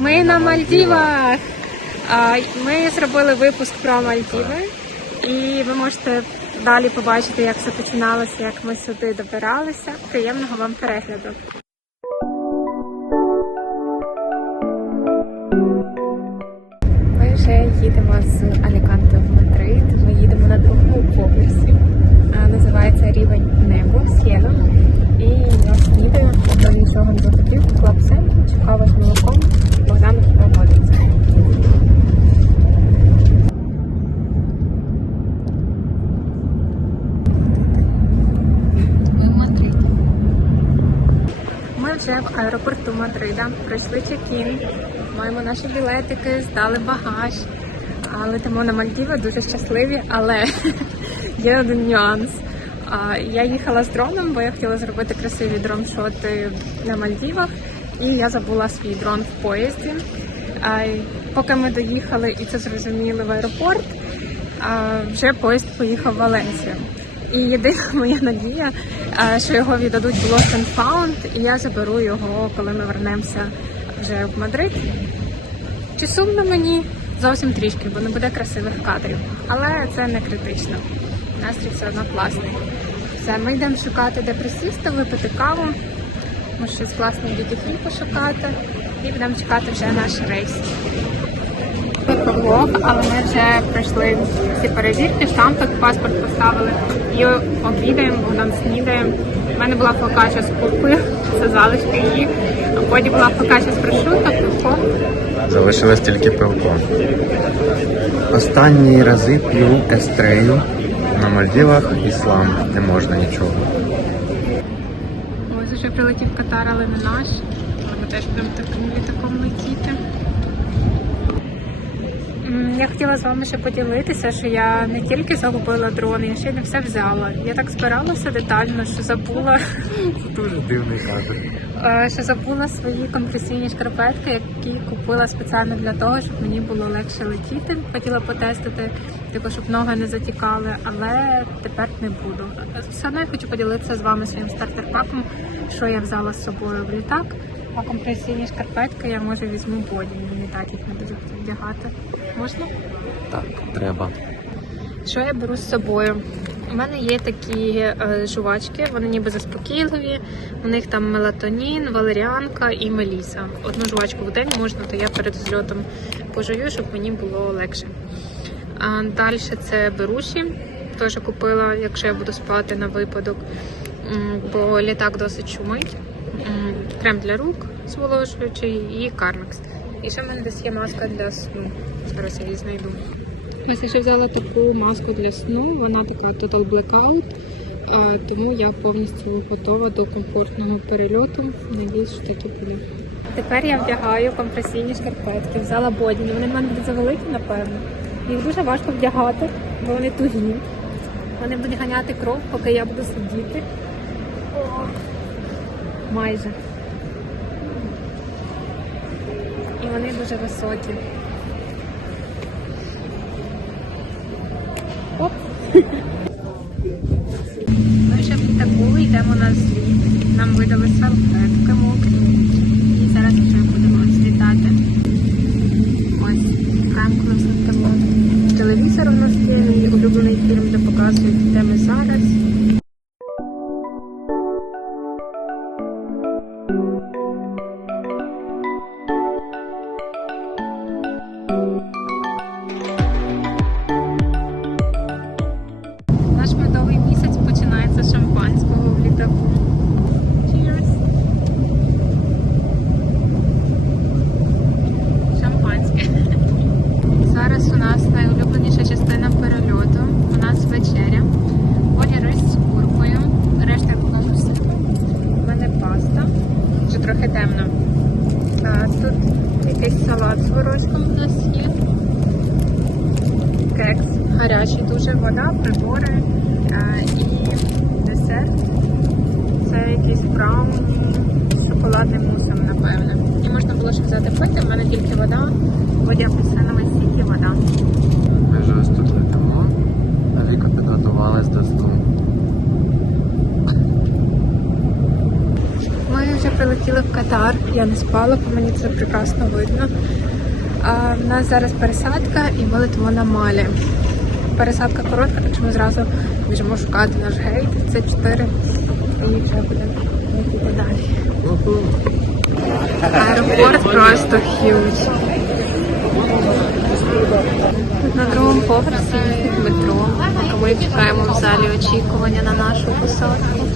Ми на Мальдівах. Ми зробили випуск про Мальдіви, і ви можете далі побачити, як все починалося, як ми сюди добиралися. Приємного вам перегляду. Аеропорту пройшли чек-ін, маємо наші білетики, здали багаж. Летимо на Мальдіви, дуже щасливі, але є один нюанс. Я їхала з дроном, бо я хотіла зробити красиві дрон-шоти на Мальдівах, і я забула свій дрон в поїзді. Поки ми доїхали і це зрозуміли в аеропорт, вже поїзд поїхав в Валенсію. І єдина моя надія, що його віддадуть в Lost and Found, і я заберу його, коли ми вернемося вже в Мадрид. Чи сумно мені? Зовсім трішки, бо не буде красивих кадрів. Але це не критично. Настрій все одно класний. Все, ми йдемо шукати, де присісти, випити каву. Може щось класне дідюхі пошукати. І будемо чекати вже наш рейс. Влог, але ми вже пройшли всі перевірки, штампик, паспорт поставили і обідаємо, Богдан снідаємо. У мене була фокача з куркою, це залишки її. А потім була фокача з прошутто, пивко. Залишилось тільки пивко. Останні рази п'ю естрею. На Мальдівах іслам. Не можна нічого. Ось вже прилетів Катар, але не наш. Ми теж будемо таким літаком летіти. Я хотіла з вами ще поділитися, що я не тільки загубила дрон, я ще й не все взяла. Я так збиралася детально, що забула, Дуже дивний кадр. е, що забула свої компресійні шкарпетки, які купила спеціально для того, щоб мені було легше летіти. Хотіла потестити, типу, щоб ноги не затікали, але тепер не буду. Все одно я хочу поділитися з вами своїм стартер-паком, що я взяла з собою в літак. А компресійні шкарпетки я може візьму боді, мені так їх не дуже вдягати. Можна? Так, треба. Що я беру з собою? У мене є такі е, жувачки, вони ніби заспокійливі. У них там мелатонін, валеріанка і меліса. Одну жувачку в день можна, то я перед зльотом пожую, щоб мені було легше. А далі це беруші. Теж купила, якщо я буду спати на випадок, бо літак досить шумить. Крем для рук зволожуючий і кармекс. І ще в мене десь є маска для сну. Зараз я її знайду. Ось я ще взяла таку маску для сну, вона така Total Blackout, е, тому я повністю готова до комфортного перельоту. Надіюсь, що таки буде. Тепер я вдягаю компресійні шкарпетки, взяла боді. Ну, Вони в мене будуть завеликі, напевно. Їх дуже важко вдягати, бо вони тугі. Вони будуть ганяти кров, поки я буду сидіти. О, майже. І вони дуже високі. По мені це прекрасно видно. А в нас зараз пересадка і ми на Малі. Пересадка коротка, так що ми зразу біжимо шукати наш гейт. Це 4 і вже будемо летіти далі. Аеропорт просто х'юч. На другому поверсі метро, а ми чекаємо в залі очікування на нашу посадку.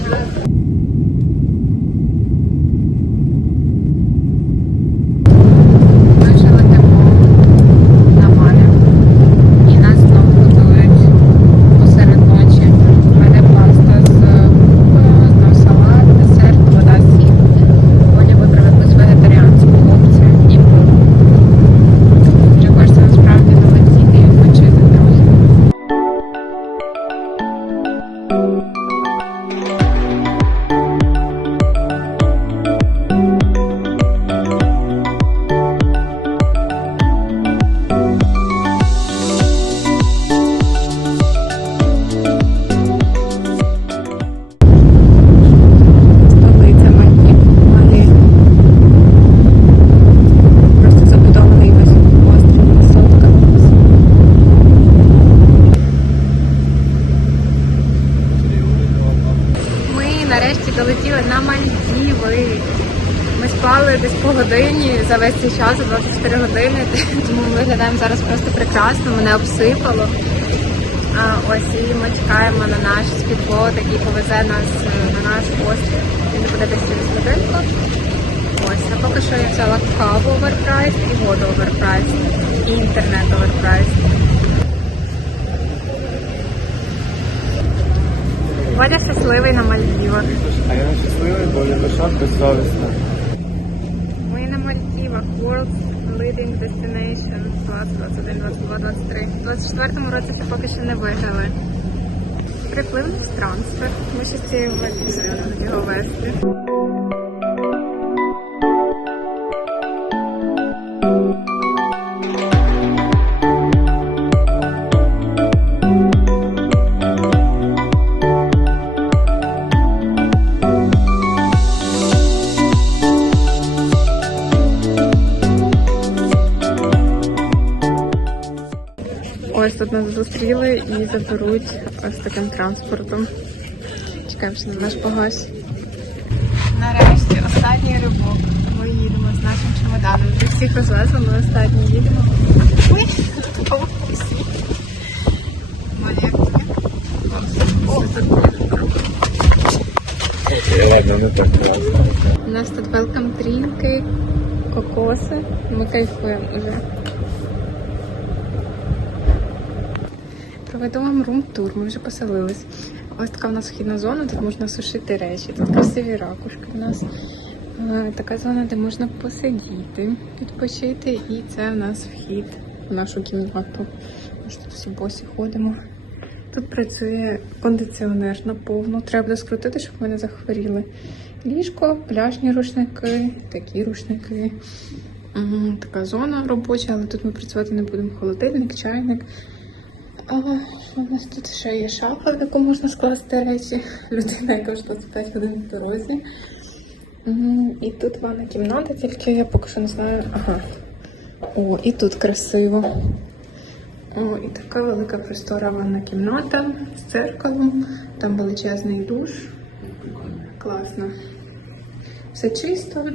Мене обсипало. А, ось і ми чекаємо на наш спідбот, який повезе нас е, на наш острів. Він буде десь через годинку. Ось, а поки що я взяла каву оверпрайс і воду оверпрайс, і інтернет оверпрайс. Валя щасливий на Мальдівах. А я щасливий, бо я душа безсовісна. Ми на Мальдівах. World's Leading Destination 2021, 22, 23. У 24 році це поки що не виграли. Припливний транспорт. Ми ще з цією його вести. Зустріли і заберуть ось таким транспортом. Чекаємо ще на наш багаж. Нарешті останній рибок. Ми їдемо з нашим чемоданом. Вже всіх розвезли, ми останні їдемо. У нас тут welcome дрінки, кокоси. Ми кайфуємо уже. Проведу вам рум-тур, ми вже поселились. Ось така у нас вхідна зона, тут можна сушити речі. Тут красиві ракушки у нас. Е, Така зона, де можна посидіти, відпочити. І це у нас вхід в нашу кімнату. Ми ж тут всі босі ходимо. Тут працює кондиціонер наповну. Треба буде скрутити, щоб ми не захворіли. Ліжко, пляжні рушники, такі рушники. Така зона робоча, але тут ми працювати не будемо. Холодильник, чайник. А, у нас тут ще є шафа, в яку можна скласти речі. Людина, яка вже 25 годин в дорозі. І тут ванна кімната, тільки я поки що не знаю. Ага. О, і тут красиво. О, і така велика простора ванна кімната з дзеркалом. Там величезний душ. Класно. Все чисто,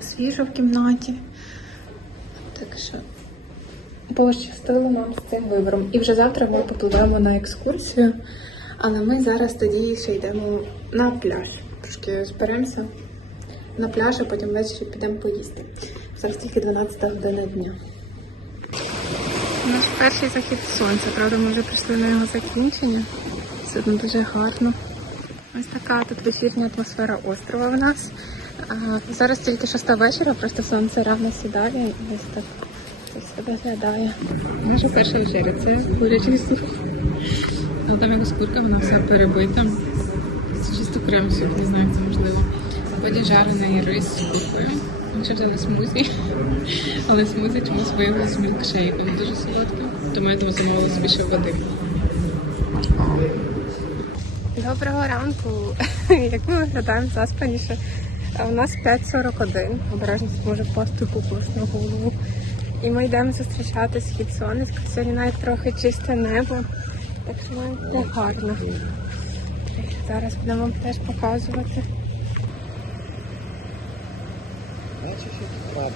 свіжо в кімнаті. Так що пощастило нам з цим вибором. І вже завтра ми попливемо на екскурсію. Але ми зараз тоді ще йдемо на пляж. Трошки зберемося на пляж, а потім ввечері підемо поїсти. Зараз тільки 12 година дня. Наш перший захід сонця. Правда, ми вже прийшли на його закінчення. Все одно дуже гарно. Ось така тут вечірня атмосфера острова в нас. Зараз тільки шоста вечора, просто сонце рано сідає ось так все виглядає. Наша перша вечеря це курячий суп. Ну, там якась курка, вона вся перебита. Це чисто крем суп, не знаю, як це можливо. Потім жарений рис з куркою. Ми ще взяли смузі, але смузі чомусь виявилось мілкшейком дуже солодким, тому я там замовила собі ще води. Доброго ранку! Як ми виглядаємо заспаніше? У нас 5.41. Обережність може кукуш на голову. І ми йдемо зустрічати схід сонечка. Сьогодні навіть трохи чисте небо. Так що має бути гарно. Зараз будемо вам теж показувати. Бачиш, які краби?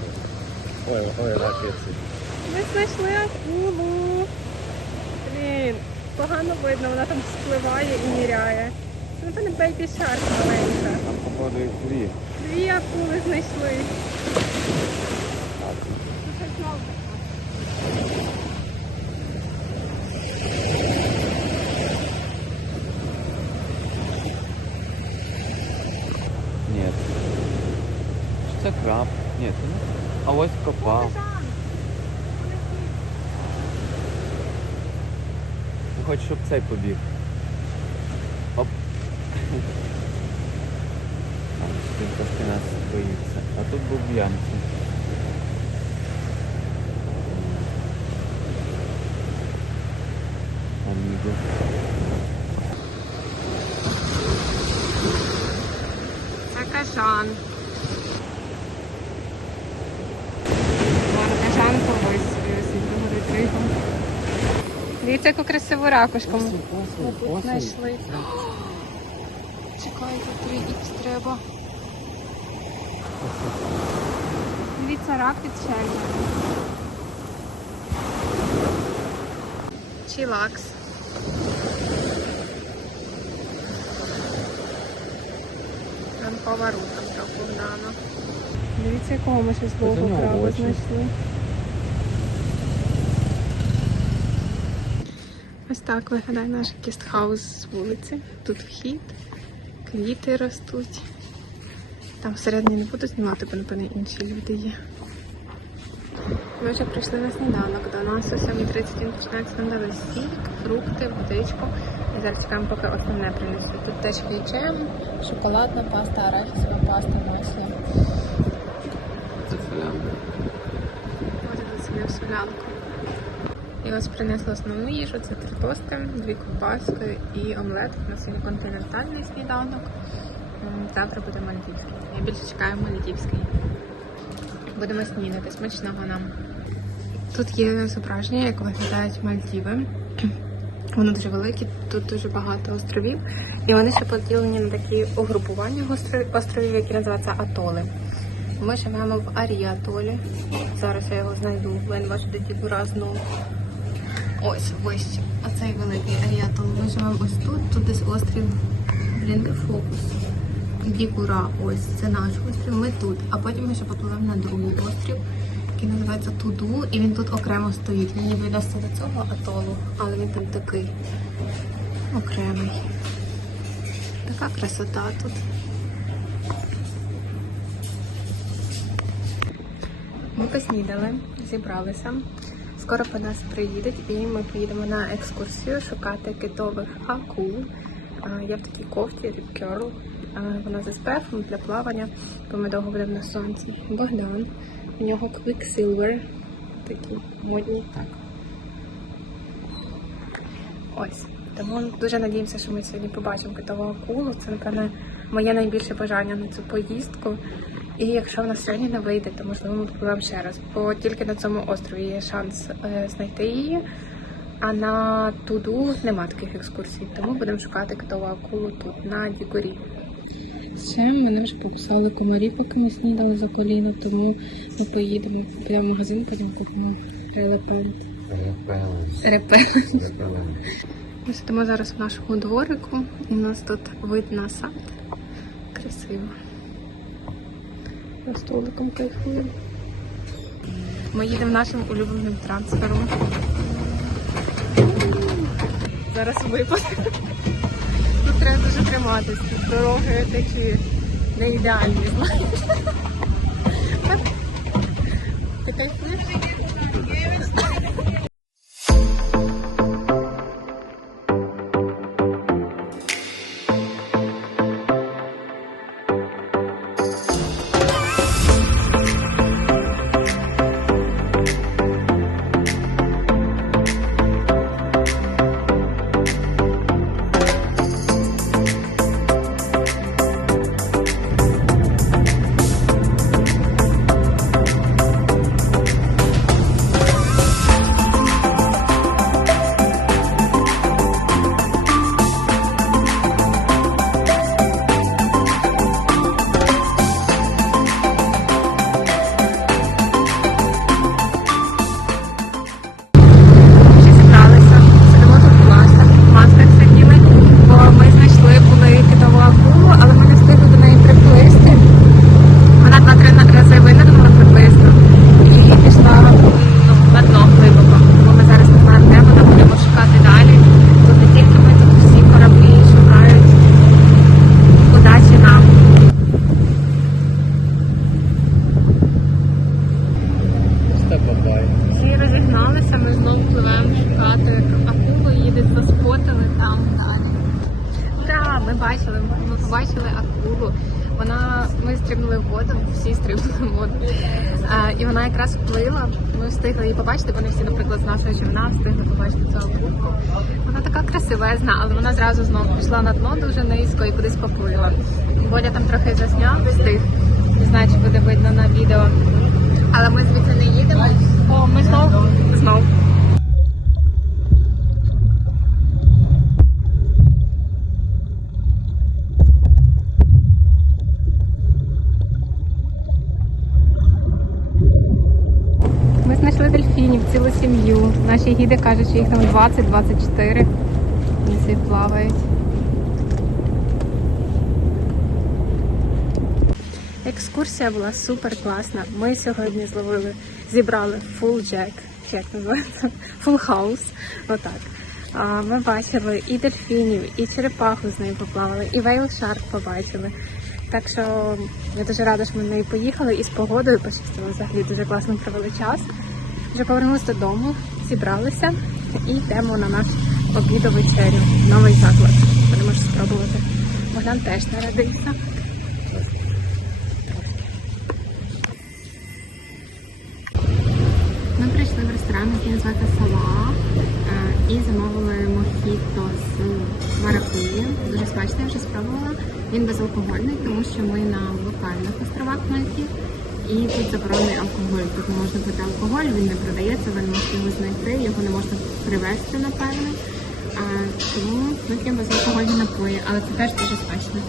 Ой, ой, лапиці. Ми знайшли акулу. Блін, погано видно, вона там спливає і ніряє. Це напевно бейбі шарк маленька. Там, походу, їх дві. Дві акули знайшли. Ні. Чи це краб? Ні, це не. А ось пропав. Я хочу, щоб цей побіг. Оп. А, Він трошки нас боїться. А тут був ямці. Аміго. Це. Кажан колись. Дивіться, яку красиву ракушку ми знайшли. Чекайте, 3х треба. Дивіться, рак від черга. Чилакс. Там поворотом трохи вдано. Дивіться, якого ми ще Це злого краба знайшли. Ось так виглядає наш кістхаус з вулиці. Тут вхід, квіти ростуть. Там всередині не буду знімати, бо напевно інші люди є. Ми вже прийшли на сніданок. До нас о 7.30 він починається нам дали сік, фрукти, водичку. І зараз чекаємо, поки основне принесуть. Тут теж є шоколадна паста, арахісова паста, масло. Це солянка. Ось собі в солянку. І ось принесли основну їжу, це три тости, дві ковбаски і омлет. У нас сьогодні континентальний сніданок. Завтра буде мальдівський. Я більше чекаю мальдівський. Будемо снідати. Смачного нам. Тут є зображення, як виглядають Мальдіви. Вони дуже великі, тут дуже багато островів. І вони ще поділені на такі угрупування островів, які називаються атоли. Ми живемо в Аріатолі. Зараз я його знайду, бо я не бачу, Дібура. Ось вище. Оцей великий Аріатол. Ми живемо ось тут, тут десь острів. Блін, фокус. Дікура, ось це наш острів. Ми тут. А потім ми ще попливемо на другий острів, який називається Туду, і він тут окремо стоїть. Він ніби відноситься до цього атолу, але він там такий окремий. Така красота тут. Ми поснідали, зібралися. Скоро по нас приїдуть і ми поїдемо на екскурсію шукати китових акул. Я в такій кофті. А, Вона з SPF для плавання, бо ми довго будемо на сонці. Богдан. У нього Quicksilver. Такі модні. Так. Ось. Тому дуже надіємося, що ми сьогодні побачимо китову акулу. Це, напевне, моє найбільше бажання на цю поїздку. І якщо в нас сьогодні не вийде, то можливо ми попливемо ще раз. Бо тільки на цьому острові є шанс е, знайти її. А на туду нема таких екскурсій, тому будемо шукати китову акулу тут, на Дікурі. Ще мене вже покусали комарі, поки ми снідали за коліно, тому ми поїдемо. Підемо в магазин, потім купимо релепент. Репеленс. Репелент. Ми сидимо зараз в нашому дворику, і у нас тут вид на сад. Красиво. На столиком кайфуємо. Ми їдемо нашим улюбленим трансфером. Зараз випаде. Треба дуже триматися. Дороги такі не ідеальні, знаєш. Наші гіди кажуть, що їх там 20-24. Вони всі плавають. Екскурсія була супер класна. Ми сьогодні зловили, зібрали full jack, як називається, full house. Отак. Ми бачили і дельфінів, і черепаху з нею поплавали, і вейл шарк побачили. Так що я дуже рада, що ми на неї поїхали і з погодою пощастило взагалі дуже класно провели час. Вже повернулися додому, зібралися і йдемо на наш обіду вечерю. Новий заклад. Будемо ж спробувати. Богдан теж народився. Ми прийшли в ресторан, який називається Сала, е, і замовили мохіто з маракуї. Дуже смачно, вже спробувала. Він безалкогольний, тому що ми на локальних островах Мальті. І тут заборонений алкоголь. Тут не можна пити алкоголь, він не продається, ви не можете його знайти, його не можна привезти, напевно. А, тому ми п'ємо безалкогольні напої, але це теж дуже смачно.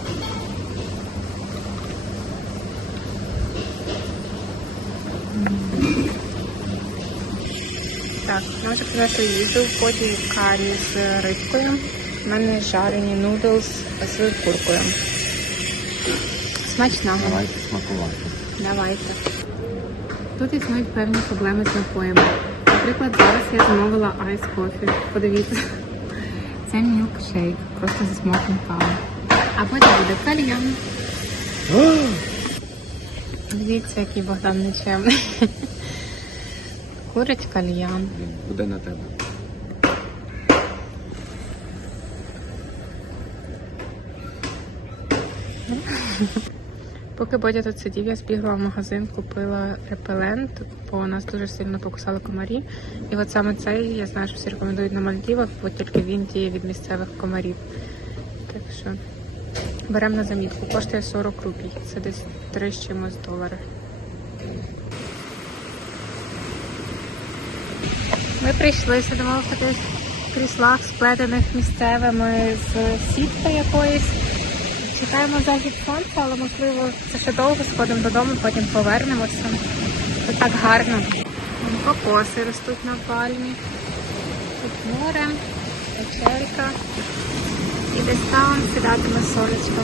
Так, ми принесли їжу, потім карі з рибкою. У мене жарені нудлс з куркою. Смачного. Давайте смакувати. Давайте. Тут існують певні проблеми з напоями. Наприклад, зараз я замовила айс кофі. Подивіться. Це мілкшейк, просто зі смаком кави. А потім буде кальян. Дивіться, який Богдан нечемний. Курить кальян. Буде на тебе. Поки Бодя тут сидів, я збігла в магазин, купила репелент, бо нас дуже сильно покусали комарі. І от саме цей я знаю, що всі рекомендують на Мальдівах, бо тільки він діє від місцевих комарів. Так що беремо на замітку. Коштує 40 рупій. Це десь 3 з чимось долари. Ми прийшли, сидимо в таких кріслах, сплетених місцевими з сіткою якоюсь. Чекаємо захід сонця, але можливо це ще довго сходимо додому, потім повернемося. Це так гарно. Кокоси ростуть на пальмі. Тут море, печерка. І десь там сідатиме сонечко.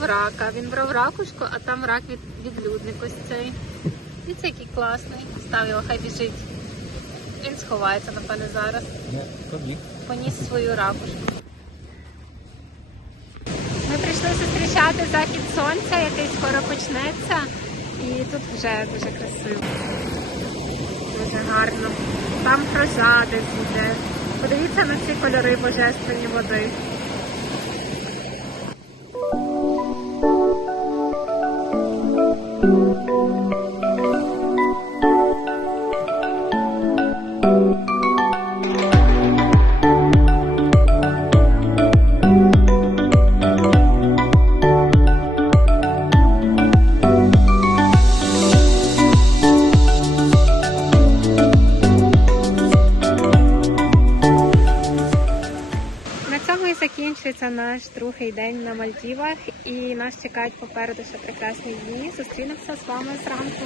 Знайшов рака. Він брав ракушку, а там рак від відлюдник ось цей. Дивіться, який класний. Став його, хай біжить. Він сховається, напевне, зараз. Поніс свою ракушку. Ми прийшли зустрічати захід сонця, який скоро почнеться. І тут вже дуже красиво. Дуже гарно. Там гроза десь йде. Подивіться на ці кольори божественні води. Закінчується наш другий день на Мальдівах, і нас чекають попереду ще прекрасні дні. Зустрінемося з вами зранку.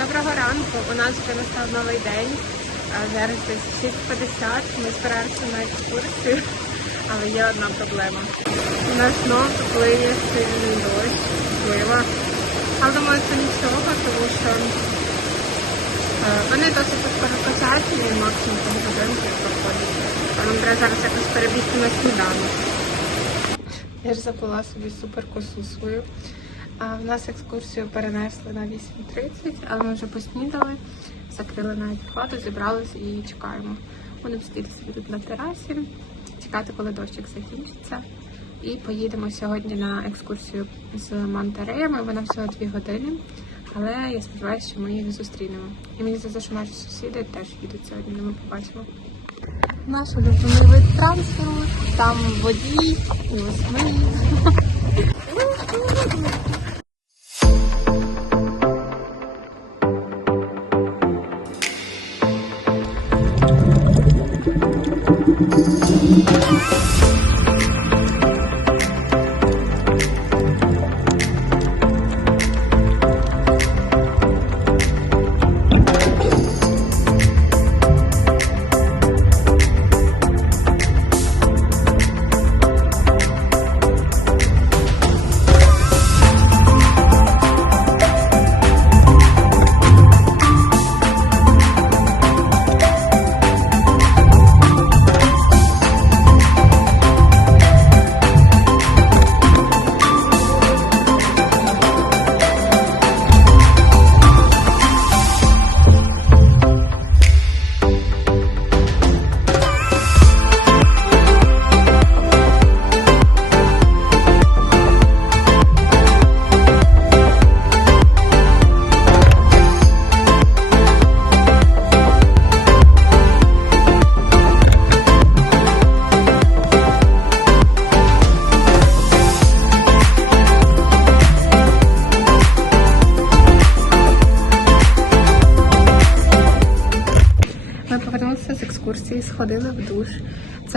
Доброго ранку! У нас вже настав новий день. Зараз десь 6.50. Ми збираємося на екскурсію, але є одна проблема. У нас знов плиє сильний дощ, слива. Але думаю, це нічого, тому що е, вони досить короткочасні, максимум там годинки проходять. Треба зараз якось перебігти на сніданок. Я ж забула собі супер косу свою. А в нас екскурсію перенесли на 8.30, але ми вже поснідали, закрили навіть хату, зібрались і чекаємо. Будемо сидіти тут на терасі, чекати, коли дощик закінчиться. І поїдемо сьогодні на екскурсію з мантереями. Вона всього 2 години. Але я сподіваюся, що ми їх зустрінемо. І мені здається, що наші сусіди теж їдуть сьогодні, ми побачимо. Наш улюблений вид транспорту, там водій, і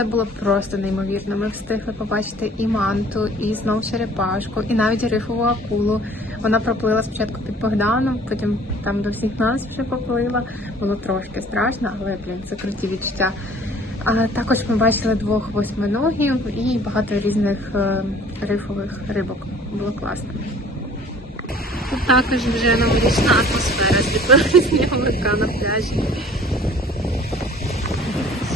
Це було просто неймовірно. Ми встигли побачити і манту, і знов черепашку, і навіть рифову акулу. Вона проплила спочатку під Богданом, потім там до всіх нас вже поплила. Було трошки страшно, але блін, це круті відчуття. А також ми бачили двох восьминогів і багато різних е, рифових рибок. Було класно. Тут також вже новорічна атмосфера світла сніговика на пляжі.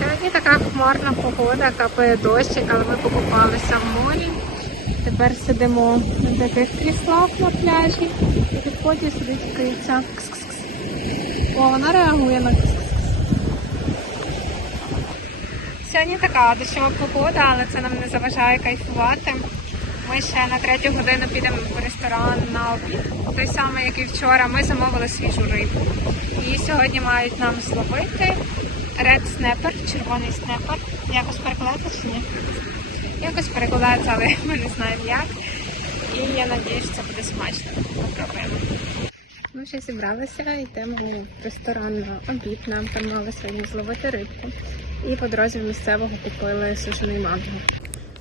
Сьогодні така хмарна погода, капає дощик, але ми покупалися в морі. Тепер сидимо на таких кріслах на пляжі. І підході сидить киця. Кс-кс-кс. О, вона реагує на кс-кс-кс. Сьогодні така дощова погода, але це нам не заважає кайфувати. Ми ще на третю годину підемо в ресторан на обід, той самий, як і вчора. Ми замовили свіжу рибу. І сьогодні мають нам зловити Red Snapper, червоний снепер. Якось перекладається чи ні? Якось перекладається, але ми не знаємо як. І я надіюсь, що це буде смачно. Попробуємо. Ми вже зібралися, йдемо в ресторан на обід. Нам мали сьогодні зловити рибку. І по дорозі місцевого купили сушений манго.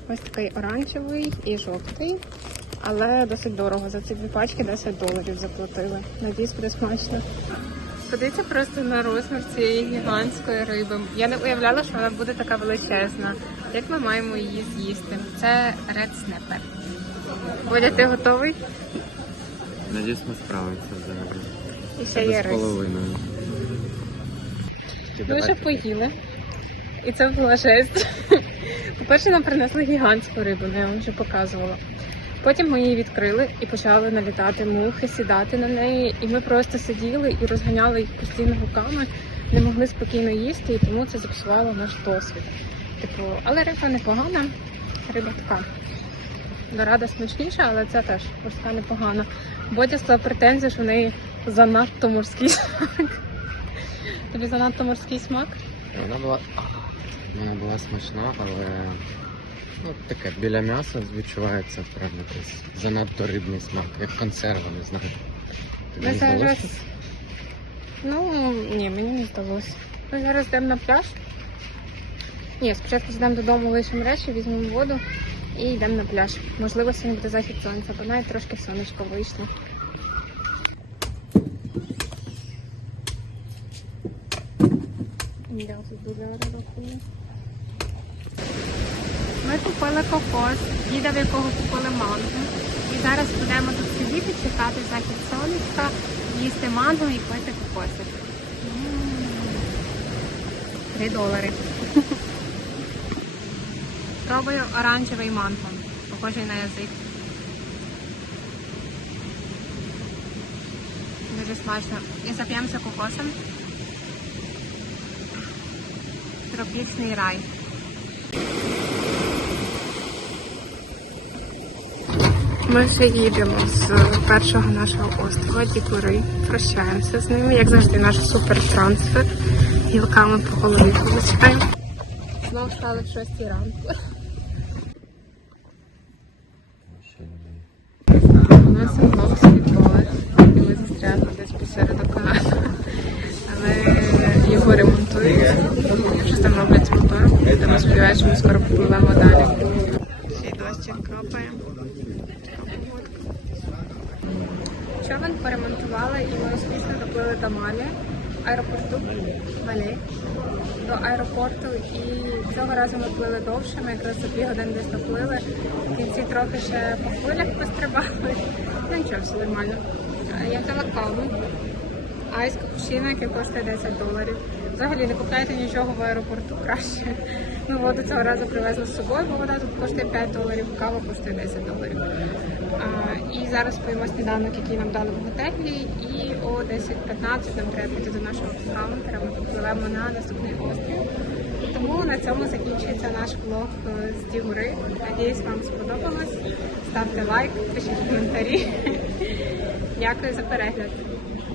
Ось такий оранжевий і жовтий, але досить дорого. За ці дві пачки 10 доларів заплатили. Надіюсь, буде смачно. Подивіться просто на розмір цієї гігантської риби. Я не уявляла, що вона буде така величезна. Як ми маємо її з'їсти? Це Red Snapper. Бодя, ти готовий? Надіюсь, ми справимося взагалі. І ще є рис. половиною. Дуже поїли. І це була жесть. По-перше, нам принесли гігантську рибу, ну, я вам вже показувала. Потім ми її відкрили і почали налітати мухи, сідати на неї. І ми просто сиділи і розганяли їх постійно руками, не могли спокійно їсти, і тому це зіпсувало наш досвід. Типу, але риба непогана, риба така. Дорада смачніша, але це теж така непогана. Бодя стала претензія, що в неї занадто морський смак. Тобі занадто морський смак? Вона була. Вона була смачна, але ну, таке, біля м'яса відчувається прям якийсь занадто рибний смак, як консерва, не знаю. Тобі не зараз. Ну, ні, мені не здалося. Ми зараз йдемо на пляж. Ні, спочатку йдемо додому, лишимо речі, візьмемо воду і йдемо на пляж. Можливо, сьогодні буде захід сонця, бо навіть трошки сонечко вийшло. Тут буде рибакує. Ми купили кокос, діда, в якого купили манго. І зараз будемо тут сидіти, чекати захід сонечка, їсти манго і пити кокосик. Три долари. Пробую оранжевий манго, похожий на язик. Дуже смачно. І зап'ємося кокосом. Тропічний рай. Ми ще їдемо з першого нашого острова Дікури. Прощаємося з ними, як завжди, наш супертрансфер. Гілками по голові получаємо. Знову стали в 6 ранку. У нас знову світло, і ми застрягли десь посеред океану. Але його ремонтують. Щось там роблять з мотором. Тому сподіваюся, що ми скоро попливемо далі. Ще й дощик капає. Човен поремонтували і ми успішно доплили до Малі, аеропорту Малі, до аеропорту. І цього разу ми плили довше, ми якраз за дві години десь доплили. В кінці трохи ще по хвилях пострибали. Ну нічого, все нормально. Я взяла каву. Айс капучино, яке коштує 10 доларів. Взагалі не купляйте нічого в аеропорту краще. Ну, воду цього разу привезли з собою, бо вода тут коштує 5 доларів, кава коштує 10 доларів. І зараз поїмо сніданок, який нам дали в готелі, і о 10-15 нам треба піти до нашого каунтера. Ми попливемо на наступний острів. Тому на цьому закінчується наш влог е, з Дігури. Надіюсь, вам сподобалось. Ставте лайк, пишіть коментарі. Дякую за перегляд.